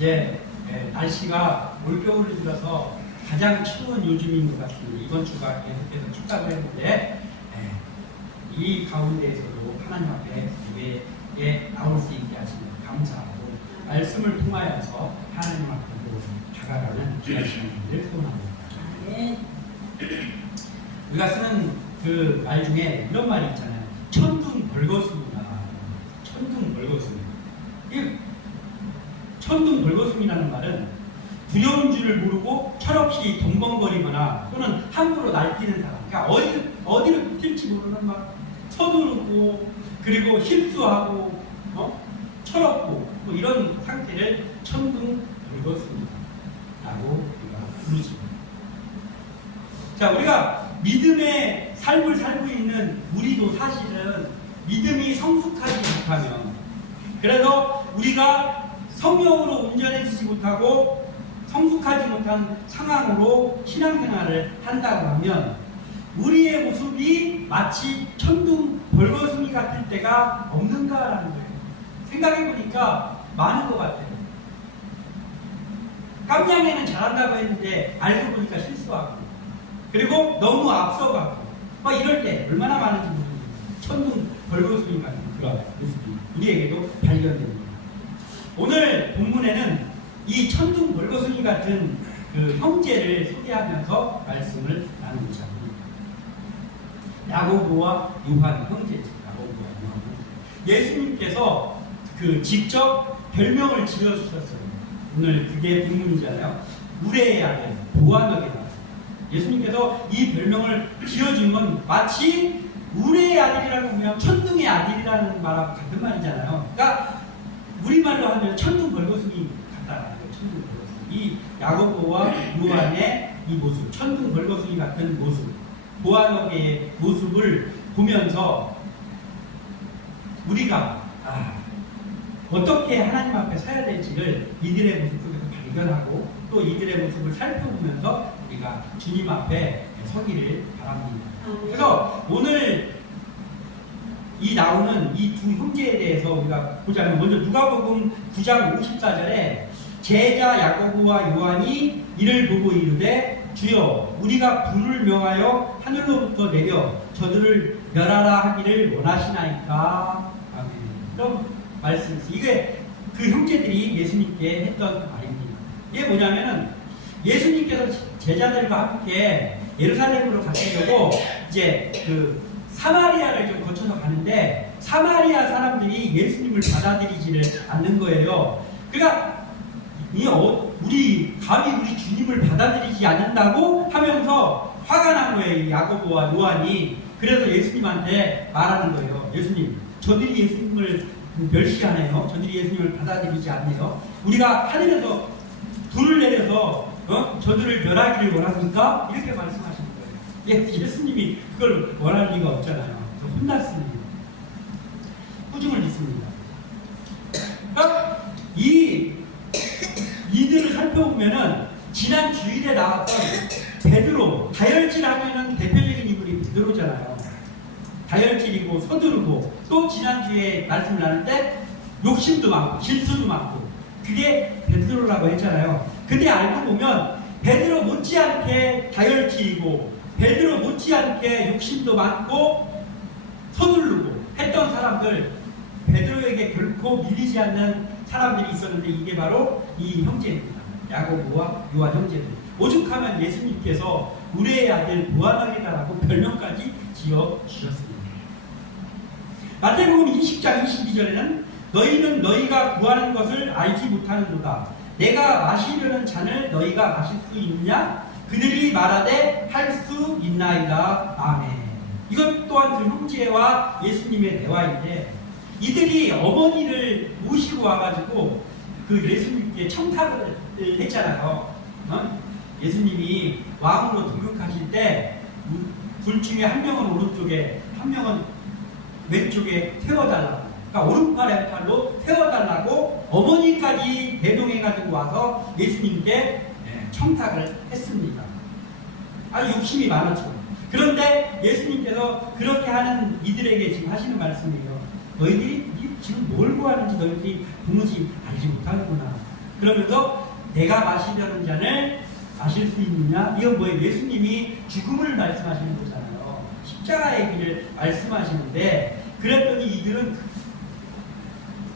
이제 날씨가 올겨울을 들어서 가장 추운 요즘인 것 같습니다. 이번 주가 계속해서 춥다고 했는데 이 가운데에서도 하나님 앞에 예배에 나올 수 있게 하시는 감사하고 말씀을 통하여서 하나님 앞으로 다가가는 말씀을 소원합니다. 우리가 쓰는 그 말 중에 이런 말이 있잖아요. 천둥 벌거숭이다. 천둥 벌거숭이. 이 천둥 벌거숭이라는 말은 두려운 줄을 모르고 철없이 동벙거리거나 또는 함부로 날뛰는 사람. 그러니까 어디를 튈지 모르는 막 서두르고 그리고 실수하고 철없고 뭐 이런 상태를 천둥 벌거숭이라고 우리가 부르죠. 자, 우리가 믿음의 삶을 살고 있는 우리도 사실은 믿음이 성숙하지 못하면, 그래서 우리가 성령으로 온전해지지 못하고 성숙하지 못한 상황으로 신앙생활을 한다고 하면 우리의 모습이 마치 천둥 벌거숭이 같을 때가 없는가라는 거예요. 생각해보니까 많은 것 같아요. 깜냥에는 잘한다고 했는데 알고 보니까 실수하고, 그리고 너무 앞서가고 막 이럴 때 얼마나 많은지 모르겠어요. 천둥 벌거숭이 같은 그런 모습이 우리에게도 발견됩니다. 오늘 본문에는 이 천둥 벌거숭이 같은 그 형제를 소개하면서 말씀을 나누고자 합니다. 야고보와 요한 형제죠. 야고보와 요한 형제. 예수님께서 그 직접 별명을 지어주셨어요. 오늘 그게 본문이잖아요. 우레의 아들 보아너게 나왔어요. 예수님께서 이 별명을 지어준 건 마치 우레의 아들이라고 하면 천둥의 아들이라는 말하고 같은 말이잖아요. 그러니까 우리말로 하면 천둥 벌거숭이 같다라는 거예요. 천둥 벌거숭이. 이 야고보와 요한의 이 모습, 천둥 벌거숭이 같은 모습, 보아너게의 모습을 보면서 우리가 어떻게 하나님 앞에 서야 될지를 이들의 모습 속에서 발견하고 또 이들의 모습을 살펴보면서 우리가 주님 앞에 서기를 바랍니다. 그래서 오늘 이 나오는 이 두 형제에 대해서 우리가 보자면, 먼저 누가복음 9장 54절에 제자 야고보와 요한이 이를 보고 이르되 주여 우리가 불을 명하여 하늘로부터 내려 저들을 멸하라 하기를 원하시나이까. 아멘. 그럼 말씀, 이게 그 형제들이 예수님께 했던 말입니다. 이게 뭐냐면은 예수님께서 제자들과 함께 예루살렘으로 가시려고 이제 그 사마리아를 좀 거쳐서 가는데 사마리아 사람들이 예수님을 받아들이지를 않는 거예요. 그러니까 우리 감히 우리 주님을 받아들이지 않는다고 하면서 화가 난 거예요. 야고보와 요한이. 그래서 예수님한테 말하는 거예요. 예수님, 저들이 예수님을 멸시하네요. 저들이 예수님을 받아들이지 않네요. 우리가 하늘에서 불을 내려서 저들을 멸하기를 원합니까? 이렇게 말씀하시는 거예요. 예수님이 그걸 원할 리가 없잖아요. 혼났습니다. 후중을 짓습니다. 그러니까 이들을 살펴보면은 지난 주일에 나왔던 베드로, 다혈질 하면은 대표적인 인물이 베드로잖아요. 다혈질이고 서두르고, 또 지난주에 말씀을 나눌 때 욕심도 많고 질투도 많고, 그게 베드로라고 했잖아요. 근데 알고 보면 베드로 못지않게 다혈질이고 베드로 못지않게 욕심도 많고 서두르고 했던 사람들, 베드로에게 결코 밀리지 않는 사람들이 있었는데 이게 바로 이 형제입니다. 야고보와 요한 형제들. 오죽하면 예수님께서 우레의 아들 보아너게다라고 별명까지 지어주셨습니다. 마태복음 20장 22절에는 너희는 너희가 구하는 것을 알지 못하는도다. 내가 마시려는 잔을 너희가 마실 수 있느냐? 그들이 말하되 할 수 있나이다. 아멘. 이것 또한 그 형제와 예수님의 대화인데, 이들이 어머니를 모시고 와가지고 그 예수님께 청탁을 했잖아요. 예수님이 왕으로 등극하실 때 둘 중에 한 명은 오른쪽에 한 명은 왼쪽에 태워달라고, 그러니까 오른팔 왼팔로 태워달라고 어머니까지 대동해가지고 와서 예수님께 청탁을 했습니다. 아주 욕심이 많았죠. 그런데 예수님께서 그렇게 하는 이들에게 지금 하시는 말씀이에요. 너희들이 지금 뭘 구하는지 너희들이 도무지 알지 못하는구나. 그러면서 내가 마시려는 잔을 마실 수 있느냐? 이건 뭐예요? 예수님이 죽음을 말씀하시는 거잖아요. 십자가의 길을 말씀하시는데, 그랬더니 이들은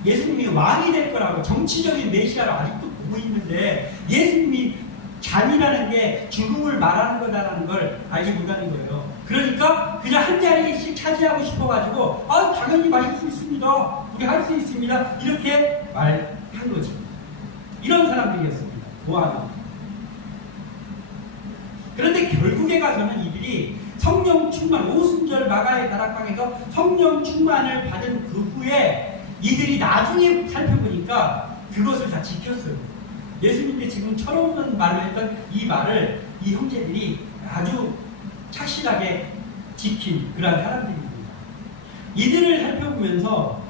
예수님이 왕이 될 거라고 정치적인 메시아를 아직도 보고 있는데, 예수님이 잔이라는 게 죽음을 말하는 거다라는 걸 알지 못하는 거예요. 그러니까 그냥 한 자리씩 차지하고 싶어가지고 당연히 마실 수 있습니다. 우리 할 수 있습니다. 이렇게 말한 거죠. 이런 사람들이었습니다. 모함이. 그런데 결국에 가서는 이들이 성령 충만, 오순절 마가의 다락방에서 성령 충만을 받은 그 후에 이들이 나중에 살펴보니까 그것을 다 지켰어요. 예수님께 지금 철없는 말을 했던 이 말을 이 형제들이 아주 착실하게 지킨 그러한 사람들입니다. 이들을 살펴보면서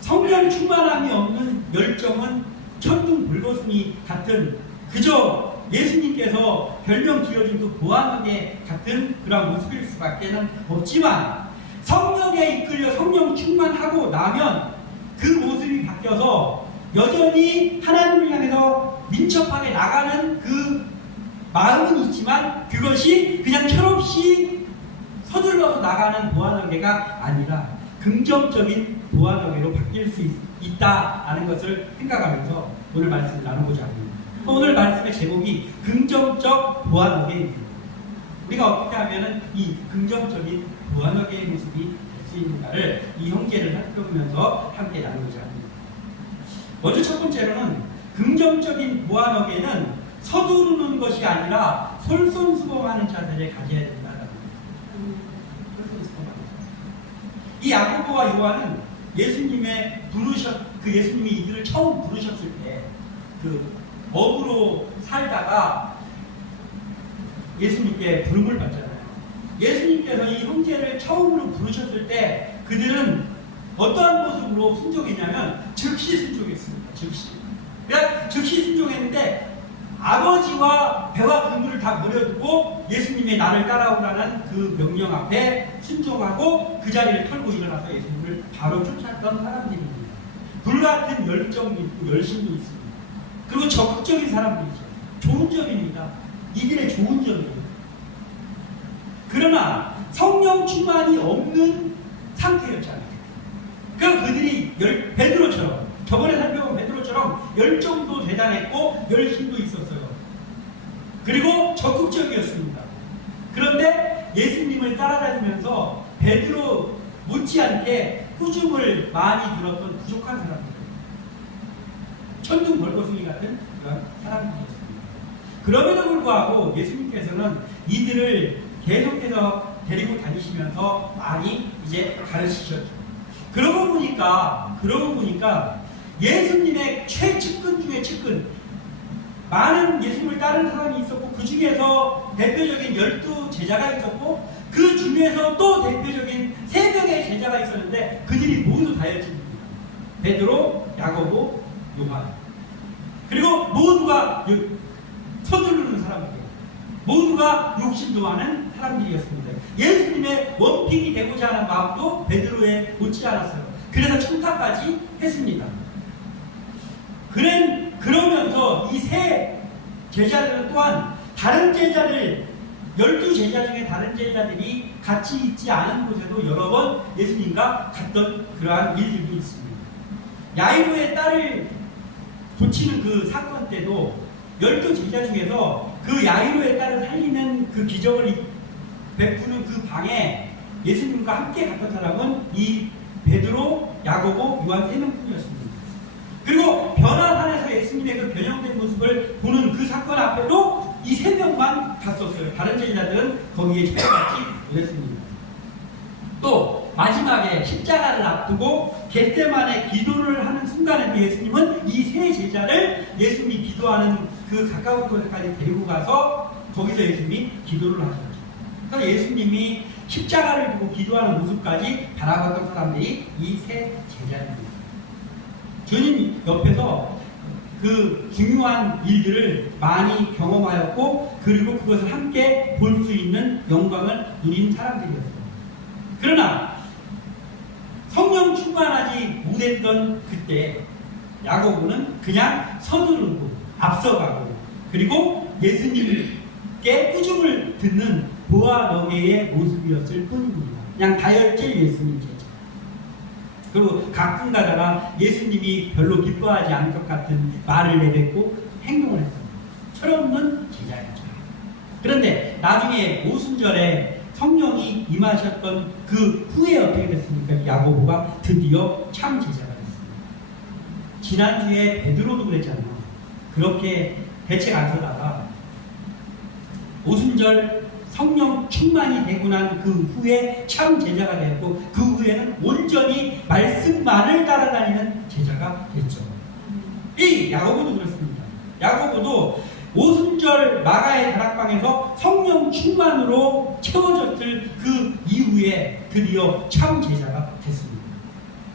성령 충만함이 없는 열정은 천둥 불거숭이 같은, 그저 예수님께서 별명 지어준 그 보아하게 같은 그런 모습일 수밖에 없지만, 성령에 이끌려 성령 충만하고 나면 그 모습이 바뀌어서 여전히 하나님을 향해서 민첩하게 나가는 그 마음은 있지만, 그것이 그냥 철없이 서둘러서 나가는 보안관계가 아니라 긍정적인 보안관계로 바뀔 수 있다라는 것을 생각하면서 오늘 말씀을 나누고자 합니다. 오늘 말씀의 제목이 긍정적 보안관계입니다. 우리가 어떻게 하면 이 긍정적인 보안관계의 모습이 될 수 있는가를 이 형제를 살펴보면서 함께 나누고자 합니다. 먼저 첫 번째로는 긍정적인 보안관계는 서두르는 것이 아니라 솔선수범하는 자세를 가져야 된다는 겁니다. 솔선수범하는 자세. 이 야고보와 요한은 예수님이 이들을 처음 부르셨을 때 업으로 살다가 예수님께 부름을 받잖아요. 예수님께서 이 형제를 처음으로 부르셨을 때 그들은 어떠한 모습으로 순종했냐면 즉시 순종했습니다. 즉시 순종했는데 아버지와 배와 그물을 다 버려두고 예수님의 나를 따라오라는 그 명령 앞에 순종하고 그 자리를 털고 일어나서 예수님을 바로 쫓았던 사람들입니다. 불같은 열정도 있고 열심도 있습니다. 그리고 적극적인 사람들이죠. 좋은 점입니다. 이들의 좋은 점이에요. 그러나 성령 충만이 없는 상태였잖아요. 그러니까 그들이 베드로처럼, 저번에 살펴본 베드로처럼 열정도 대단했고 열심도 있었어요. 그리고 적극적이었습니다. 그런데 예수님을 따라다니면서 베드로 못지않게 후중을 많이 들었던 부족한 사람들, 천둥 벌거숭이 같은 그런 사람들이었습니다. 그럼에도 불구하고 예수님께서는 이들을 계속해서 데리고 다니시면서 많이 이제 가르치셨죠. 그러고 보니까 예수님의 최측근 중에 측근, 많은 예수님을 따르는 사람이 있었고 그 중에서 대표적인 12제자가 있었고 그 중에서 또 대표적인 3명의 제자가 있었는데 그들이 모두 다였습니다. 베드로, 야고보, 요한. 그리고 모두가 서두르는 사람들이에요. 모두가 욕심도 많은 사람들이었습니다. 예수님의 원픽이 되고자 하는 마음도 베드로에 못지 않았어요. 그래서 청탁까지 했습니다. 그러면서 이 3 제자들은 또한 다른 제자들, 12제자 중에 다른 제자들이 같이 있지 않은 곳에도 여러 번 예수님과 갔던 그러한 일들도 있습니다. 야이로의 딸을 고치는 그 사건 때도 12제자 중에서 그 야이로의 딸을 살리는 그 기적을 베푸는 그 방에 예수님과 함께 갔던 사람은 이 베드로, 야고보, 요한 3명뿐이었습니다. 그리고 변화산에서 예수님의 그 변형된 모습을 보는 그 사건 앞에도 이 3명만 갔었어요. 다른 제자들은 거기에 참여하지 못했습니다. 또 마지막에 십자가를 앞두고 겟세마네 기도를 하는 순간에도 예수님은 이 3 제자를 예수님이 기도하는 그 가까운 곳까지 데리고 가서 거기서 예수님이 기도를 하셨죠. 그래서 예수님이 십자가를 두고 기도하는 모습까지 바라봤던 사람들이 이 3 제자입니다. 주님 옆에서 그 중요한 일들을 많이 경험하였고 그리고 그것을 함께 볼 수 있는 영광을 누린 사람들이었어요. 그러나 성령 충만하지 못했던 그때 야고보는 그냥 서두르고 앞서가고 그리고 예수님께 꾸중을 듣는 보아너게의 모습이었을 뿐입니다. 그냥 다혈질 예수님 제자. 그리고 가끔 가다가 예수님이 별로 기뻐하지 않을 것 같은 말을 내뱉고 행동을 했습니다. 철없는 제자였죠. 그런데 나중에 오순절에 성령이 임하셨던 그 후에 어떻게 됐습니까? 야고보가 드디어 참 제자가 됐습니다. 지난주에 베드로도 그랬잖아요. 그렇게 대책 안 서다가 오순절 성령 충만이 되고 난 그 후에 참 제자가 되었고 그 후에는 온전히 말씀만을 따라다니는 제자가 됐죠. 이 야고보도 그렇습니다. 야고보도 오순절 마가의 다락방에서 성령 충만으로 채워졌을 그 이후에 드디어 참 제자가 됐습니다.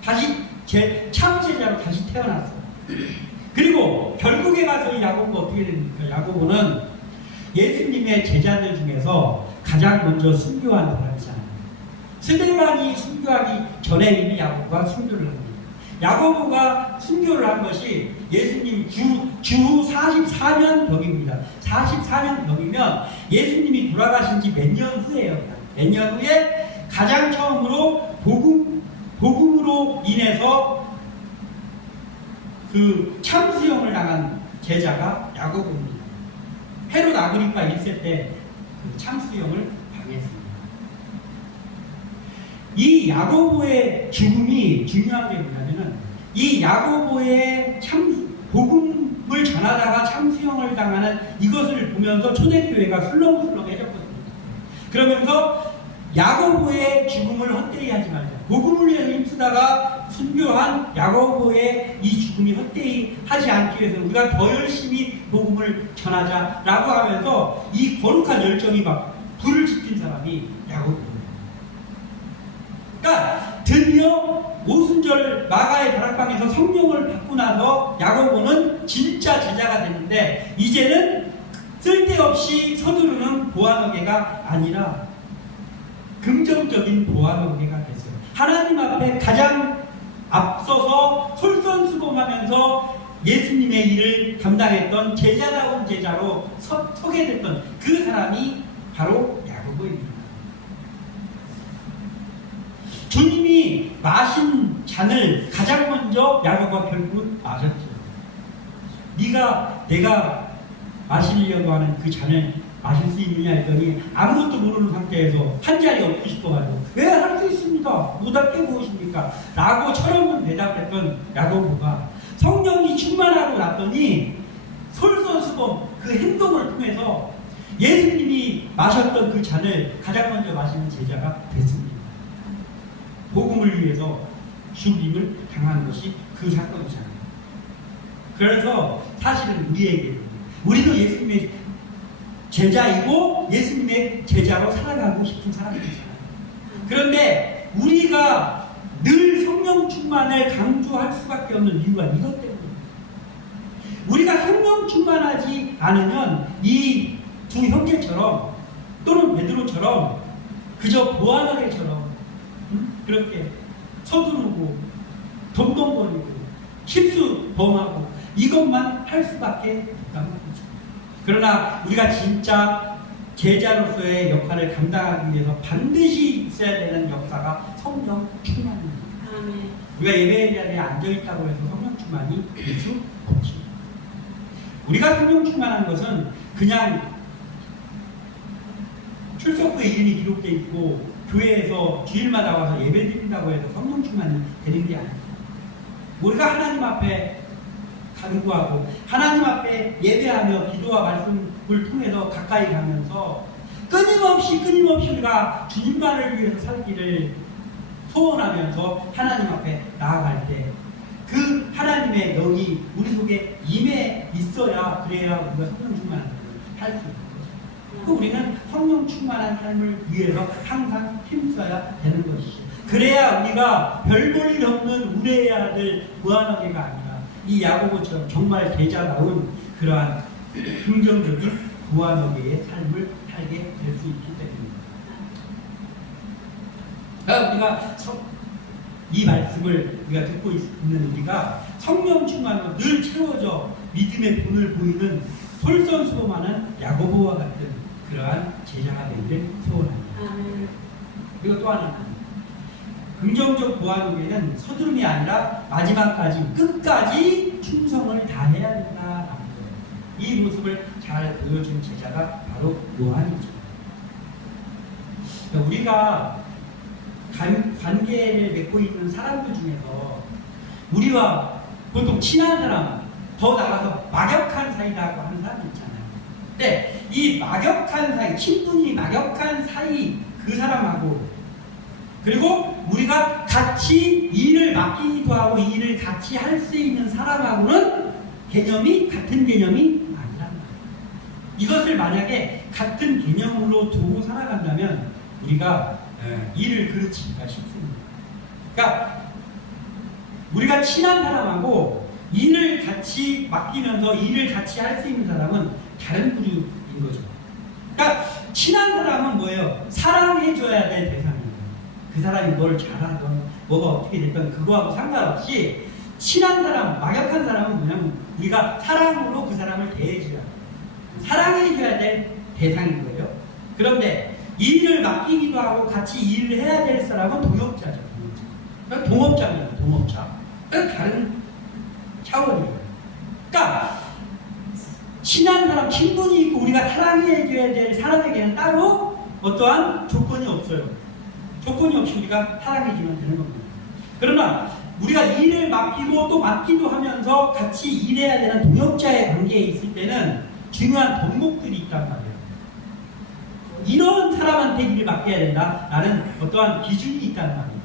다시 참 제자로 다시 태어났어요. 그리고 결국에 가서 이 야고보가 어떻게 됩니까? 야고보는 예수님의 제자들 중에서 가장 먼저 순교한 사람이잖아요. 스데반이 순교하기 전에 이미 야고보가 순교를 합니다. 야고보가 순교를 한 것이 예수님 주 44년 벽입니다. 44년 벽이면 예수님이 돌아가신 지 몇 년 후예요. 몇 년 후에 가장 처음으로 복음으로 인해서 그 참수형을 당한 제자가 야고보입니다. 헤롯 아그리파 1세 때 그 참수형을 당했습니다. 이 야고보의 죽음이 중요한 게 뭐냐면은 이 야고보의 복음을 전하다가 참수형을 당하는 이것을 보면서 초대교회가 술렁술렁해졌거든요. 그러면서 야고보의 죽음을 헛되이 하지 말자. 복음을 위해서 힘쓰다가 순교한 야고보의 이 죽음이 헛되이 하지 않기 위해서 우리가 더 열심히 복음을 전하자라고 하면서 이 거룩한 열정이 막 불을 지핀 사람이 야고보입니다. 그러니까 드디어 오순절 마가의 다락방에서 성령을 받고 나서 야고보는 진짜 제자가 됐는데 이제는 쓸데없이 서두르는 보아너게가 아니라 긍정적인 보아너게가 됐어요. 하나님 앞에 가장 앞서서 솔선수범하면서 예수님의 일을 담당했던 제자다운 제자로 서게 됐던 그 사람이 바로 야고보입니다. 주님이 마신 잔을 가장 먼저 야고보가 결국은 마셨죠. 내가 마시려고 하는 그 잔을 마실 수 있느냐 했더니 아무것도 모르는 상태에서 한 자리 얻고 싶어가지고 왜 할 수 있습니다. 못할 게 무엇입니까? 라고 철없는 대답했던 야고보가 성령이 충만하고 났더니 솔선수범 그 행동을 통해서 예수님이 마셨던 그 잔을 가장 먼저 마시는 제자가 됐습니다. 복음을 위해서 죽임을 당한 것이 그 사건이잖아요. 그래서 사실은 우리도 예수님의 제자이고 예수님의 제자로 살아가고 싶은 사람들이잖아요. 그런데 우리가 늘 성령 충만을 강조할 수밖에 없는 이유가 이것 때문입니다. 우리가 성령 충만하지 않으면 이 두 형제처럼 또는 베드로처럼 그저 보아너게처럼 그렇게 서두르고 덤덤거리고 실수 범하고 이것만 할 수밖에 없다는 거죠. 그러나 우리가 진짜 제자로서의 역할을 감당하기 위해서 반드시 있어야 되는 역사가 성령 충만입니다. 아멘. 우리가 예배 자리에 앉아있다고 해서 성령 충만이 될 수 없습니다. 우리가 성령 충만한 것은 그냥 출석부에 이름이 기록되어 있고 교회에서 주일마다 와서 예배 드린다고 해서 성령 충만이 되는 게 아닙니다. 우리가 하나님 앞에 간구하고 하나님 앞에 예배하며 기도와 말씀을 통해서 가까이 가면서 끊임없이 우리가 주님만을 위해서 살기를 소원하면서 하나님 앞에 나아갈 때 그 하나님의 영이 우리 속에 임해 있어야 그래야 우리가 성령 충만한 것을 할 수 있는 거죠. 우리는 성령 충만한 삶을 위해서 항상 힘써야 되는 것이죠. 그래야 우리가 별 볼 일 없는 우레의 아들 보아너게가 아니라 이 야고보처럼 정말 제자다운 그러한 긍정적인 보아너게의 삶을 살게 될 수 있기 때문입니다. 우리가 이 말씀을 우리가 듣고 있는 우리가 성령 충만으로 늘 채워져 믿음의 본을 보이는 솔선수범하는 야고보와 같은 그러한 제자가 되기를 소원합니다. 그리고 또 하나는 긍정적 보완에는 서두름이 아니라 마지막까지 끝까지 충성을 다해야 된다라는 거예요. 이 모습을 잘 보여준 제자가 바로 요한이죠. 우리가 관계를 맺고 있는 사람들 중에서 우리와 보통 친한 사람, 더 나아가서 막역한 사이라고 하는 사람이 있잖아요. 근데 이 막역한 사이, 친분이 막역한 사이 그 사람하고 그리고 우리가 같이 일을 맡기기도 하고 일을 같이 할 수 있는 사람하고는 개념이 같은 개념이 아니란 말이에요. 이것을 만약에 같은 개념으로 두고 살아간다면 우리가 일을 그르치기가 쉽습니다. 그러니까 우리가 친한 사람하고 일을 같이 맡기면서 일을 같이 할 수 있는 사람은 다른 부류인 거죠. 그러니까 친한 사람은 뭐예요? 사랑해줘야 될 대상이에요. 그 사람이 뭘 잘하든 뭐가 어떻게 됐든 그거하고 상관없이 친한 사람, 막역한 사람은 뭐냐면 우리가 사랑으로 그 사람을 대해줘야 돼요. 사랑해줘야 될 대상인 거예요. 그런데 일을 맡기기도 하고 같이 일을 해야 될 사람은 동역자죠. 그러니까 동업자입니다. 동업자. 그러니까 다른 차원이에요. 그러니까 친한 사람, 친분이 있고 우리가 사랑해줘야 될 사람에게는 따로 어떠한 조건이 없어요. 조건이 없이 우리가 사랑해주면 되는 겁니다. 그러나 우리가 일을 맡기고 또 맡기도 하면서 같이 일해야 되는 동역자의 관계에 있을 때는 중요한 덕목들이 있단 말이에요. 이런 사람한테 일을 맡겨야 된다라는 어떠한 기준이 있단 말이에요.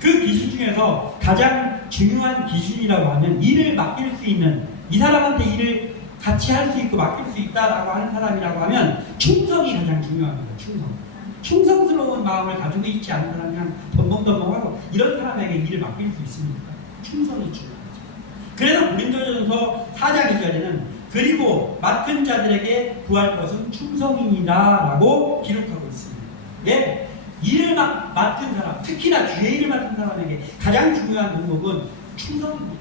그 기준 중에서 가장 중요한 기준이라고 하면 일을 맡길 수 있는, 이 사람한테 일을 같이 할 수 있고 맡길 수 있다라고 하는 사람이라고 하면 충성이 가장 중요합니다. 충성스러운 마음을 가지고 있지 않은 사람이 그냥 덤벙덤벙하고 이런 사람에게 일을 맡길 수 있습니까? 충성이 중요하죠. 그래서 고린도전서 4장 2절에는 그리고 맡은 자들에게 구할 것은 충성이니라라고 기록하고 있습니다. 예? 일을 맡은 사람, 특히나 주의 일을 맡은 사람에게 가장 중요한 덕목은 충성입니다.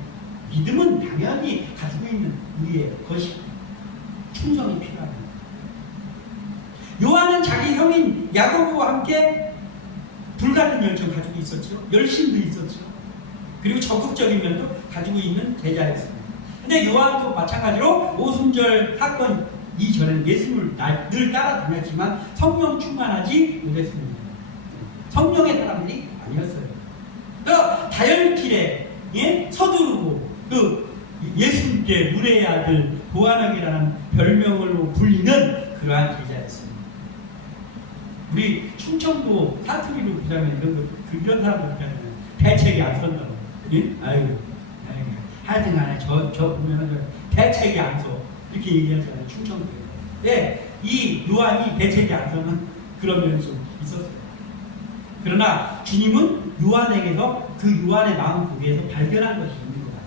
믿음은 당연히 가지고 있는 우리의 것이 충성이 필요합니다. 요한은 자기 형인 야고보와 함께 불같은 열정을 가지고 있었죠. 열심도 있었죠. 그리고 적극적인 면도 가지고 있는 제자였습니다. 근데 요한도 마찬가지로 오순절 사건 이전에는 예수님을 늘 따라다녔지만 성령 충만하지 못했습니다. 성령의 사람들이 아니었어요. 그러니까 다혈길에 서두르고 그 예수님께 물의 아들 보아나기라는 별명으로 불리는 그러한 제자였습니다. 우리 충청도 사투리로 보자면 이런 사람들 있잖아요. 대책이 안 선다고. 예? 아이고. 하여튼간에 저 보면은 대책이 안 서. 이렇게 얘기하잖아요. 충청도에. 예, 이 요한이 대책이 안 서는 그런 면이 좀 있었어요. 그러나 주님은 요한에게서 그 요한의 마음 속에서 발견한 것이 있는 거다.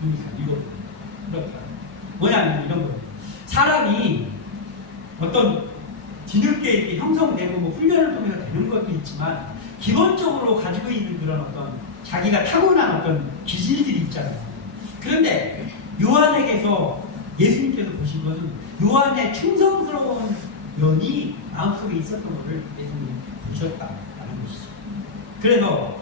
그러니까 이거 그렇다. 뭐냐면 이런 거예요. 사람이 어떤 뒤늦게 이렇게 형성되고 뭐 훈련을 통해서 되는 것도 있지만 기본적으로 가지고 있는 그런 어떤 자기가 타고난 어떤 기질들이 있잖아요. 그런데 요한에게서 예수님께서 보신 것은 요한의 충성스러운 면이 마음속에 있었던 것을 예수님이 보셨다라는 것이죠. 그래서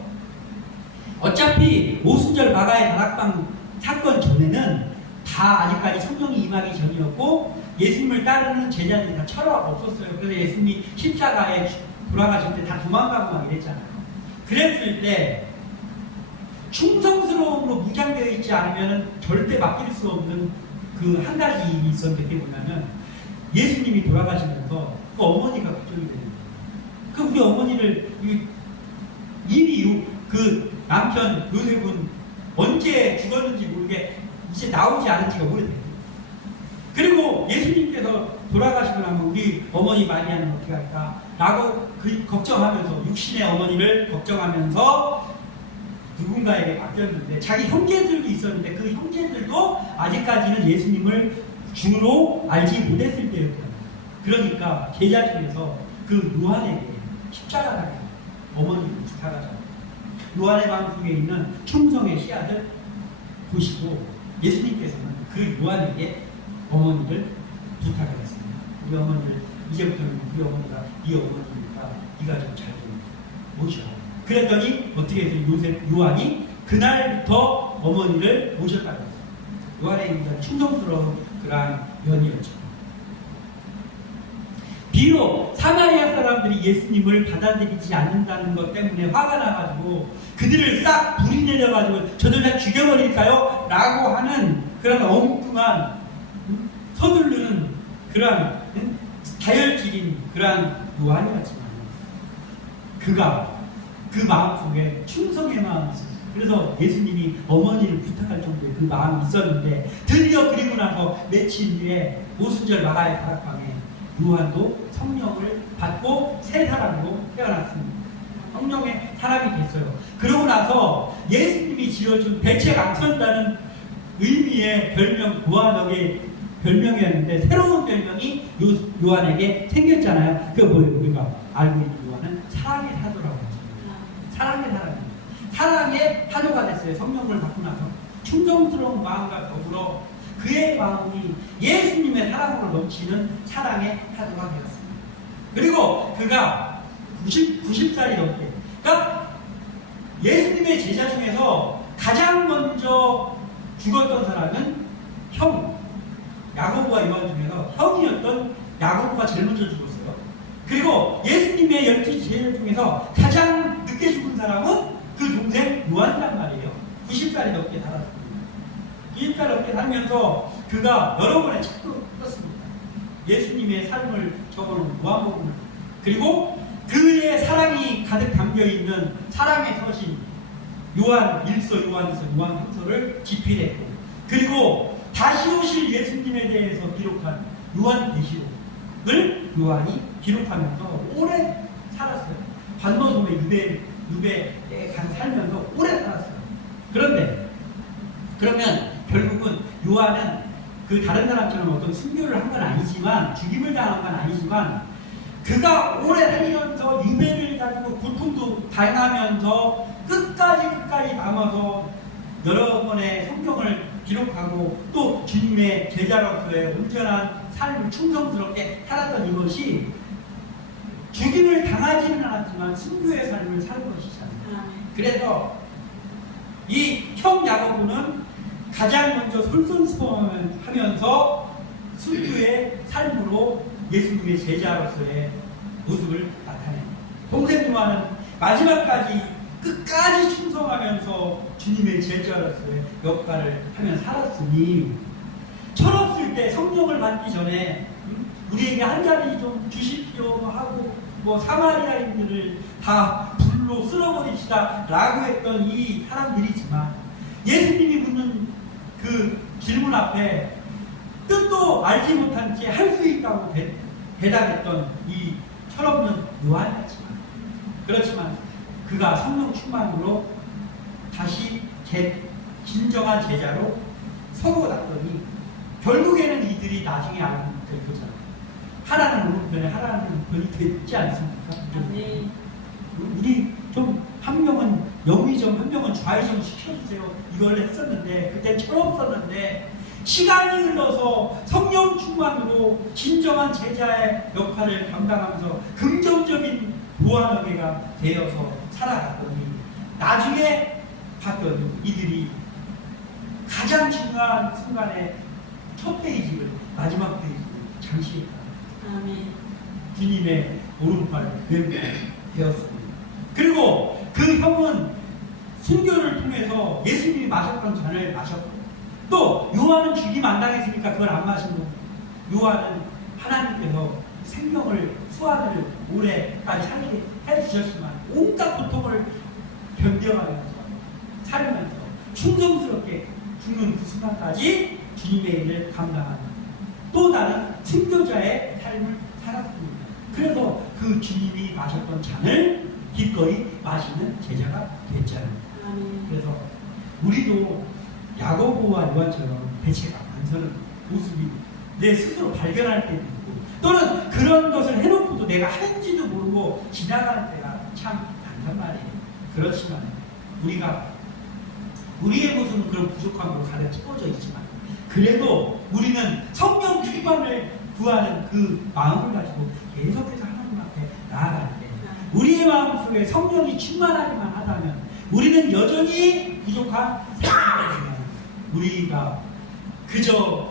어차피 오순절 마가의 다락방 사건 전에는 다 아직까지 성령이 임하기 전이었고 예수님을 따르는 제자들이 다 철학 없었어요. 그래서 예수님이 십자가에 돌아가실 때 다 도망가고 막 이랬잖아요. 그랬을 때 충성스러움으로 무장되어 있지 않으면 절대 맡길 수 없는 그 한 가지 일이 있었는데 그게 뭐냐면 예수님이 돌아가시면서 그 어머니가 걱정이 되는 거예요. 그 우리 어머니를 이미 그 남편 요셉은 언제 죽었는지 모르게 이제 나오지 않은 지가 오래됐어요. 그리고 예수님께서 돌아가시고 나면 우리 어머니 마리아는 어떻게 할까? 라고 걱정하면서 육신의 어머니를 걱정하면서 누군가에게 맡겼는데 자기 형제들도 있었는데 그 형제들도 아직까지는 예수님을 주로 알지 못했을 때였거든요. 그러니까 제자 중에서 그 요한에게 십자가를 어머니를 부탁하잖아요. 요한의 마음속에 있는 충성의 씨앗을 보시고 예수님께서는 그 요한에게 어머니를 부탁을 했습니다. 우리 어머니를 이제부터는 우리 어머니가 네 어머니니까 네가 좀 잘 좀 모셔. 그랬더니 어떻게 해서 요한이 그날부터 어머니를 모셨다고 했어요. 요한의 굉장히 충성스러운 그러한 면이었죠. 비록 사마리아 사람들이 예수님을 받아들이지 않는다는 것 때문에 화가 나가지고 그들을 싹 불이 내려가지고 저들 다 죽여버릴까요? 라고 하는 그런 엉뚱한 서두르는 그러한 다혈질인 그러한 요한이었지만 그가 그 마음속에 충성의 마음이 있었어요. 그래서 예수님이 어머니를 부탁할 정도의 그 마음이 있었는데 드디어 그리고 나서 며칠 후에 오순절 마가의 다락방에 요한도 성령을 받고 새 사람으로 태어났습니다. 성령의 사람이 됐어요. 그러고 나서 예수님이 지어준 배책 안선다는 의미의 별명 요한에게 별명이었는데 새로운 별명이 요한에게 생겼잖아요. 그게 뭐예요? 우리가 알고 있는 요한은 사랑의 사도라고 하죠. 사랑의 사람입니다. 사랑의 사도가 됐어요. 성령을 받고 나서 충성스러운 마음과 더불어 그의 마음이 예수님의 사랑으로 넘치는 사랑의 사도가 되었습니다. 그리고 그가 90살이 넘게, 그러니까 예수님의 제자 중에서 가장 먼저 죽었던 사람은 형, 야고보와 요한 중에서 형이었던 야고보가 제일 먼저 죽었어요. 그리고 예수님의 12 제자 중에서 가장 늦게 죽은 사람은 그 동생 요한이란 말이에요. 90살이 넘게 살았습니다. 90살 넘게 살면서 그가 여러 번의 책도 썼습니다. 예수님의 삶을 적어놓은 요한복음을, 그리고 그의 사랑이 가득 담겨있는 사랑의 서신 요한 1서, 요한 2서, 요한 3서를 집필했고, 그리고 다시 오실 예수님에 대해서 기록한 요한 계시록을 요한이 기록하면서 오래 살았어요. 반도섬의 유배에 가서 살면서 오래 살았어요. 그런데 그러면 결국은 요한은 그 다른 사람처럼 어떤 순교를 한 건 아니지만, 죽임을 당한 건 아니지만, 그가 오래 살면서 유배를 가지고 고통도 당하면서 끝까지 남아서 여러 번의 성경을 기록하고 또 주님의 제자로서의 온전한 삶을 충성스럽게 살았던 이것이 죽임을 당하지는 않았지만 순교의 삶을 사는 것이잖아요. 그래서 이 형 야고보는 가장 먼저 솔선수범하면서 순교의 삶으로 예수님의 제자로서의 모습을 나타냅니다. 동생 요한은 마지막까지 끝까지 충성하면서 주님의 제자로서의 역할을 하며 살았으니 철없을 때 성령을 받기 전에 우리에게 한 자리 좀 주십시오 하고 뭐 사마리아인들을 다 불로 쓸어버립시다 라고 했던 이 사람들이지만 예수님이 묻는 그 질문 앞에 뜻도 알지 못한 채 할 수 있다고 대답했던 이 철없는 요한이었지만, 그렇지만 그가 성령 충만으로 다시 진정한 제자로 서고 났더니 결국에는 이들이 나중에 알게 될 거잖아요. 하나는 오른편에 하나는 왼편이 됐지 않습니까? 네. 우리 좀 한 명은 영의정, 한 명은 좌의정 시켜주세요. 이걸 했었는데 그때 철없었는데 시간이 흘러서 성령 충만으로 진정한 제자의 역할을 감당하면서 긍정적인 보안업계가 되어서 살아갔더니 나중에 봤더니 이들이 가장 중요한 순간에 첫 페이지를, 마지막 페이지를 장식했다. 아멘. 주님의 오른팔 왼팔 되었습니다. 그리고 그 형은 순교를 통해서 예수님이 마셨던 잔을 마셨고, 또 요한은 죽임 안 당했으니까 그걸 안 마신 거고, 요한은 하나님께서 생명을 수화를 오래까지 살게 해주셨지만 온갖 고통을 견뎌가면서 살면서 충성스럽게 죽는 그 순간까지 주님의 일을 감당하는 또 다른 순교자의 삶을 살았습니다. 그래서 그 주님이 마셨던 잔을 기꺼이 마시는 제자가 됐잖아요. 그래서 우리도 야고보와 요한처럼 배체가 안 서는 모습이 내 스스로 발견할 때도 있고, 또는 그런 것을 해놓고도 내가 하는지도 모르고 지나가는 때가 참 많단 말이에요. 그렇지만 우리가 우리의 모습은 그런 부족함으로 가득 채워져 있지만 그래도 우리는 성령 충만을 구하는 그 마음을 가지고 계속해서 하나님 앞에 나아갈 때 우리의 마음속에 성령이 충만하기만 하다면 우리는 여전히 부족한 사람이지만 우리가 그저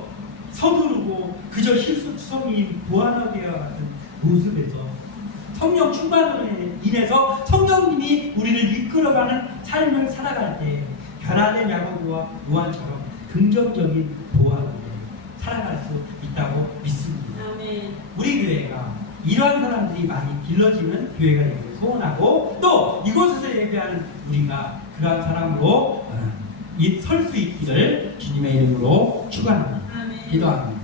서두르고 그저 실수투성이 보완하기와 같은 모습에서 성령 충만으로 인해서 성령님이 우리를 이끌어가는 삶을 살아갈 때 변화된 야고보와 요한처럼 긍정적인 보완으로 살아갈 수 있다고 믿습니다. 아멘. 우리 교회가 이러한 사람들이 많이 길러지는 교회가 되기를 소원하고 또 이곳에서 예배하는 우리가 그러한 사람으로 설 수 있기를 주님의 이름으로 축원합니다. 아멘. 기도합니다.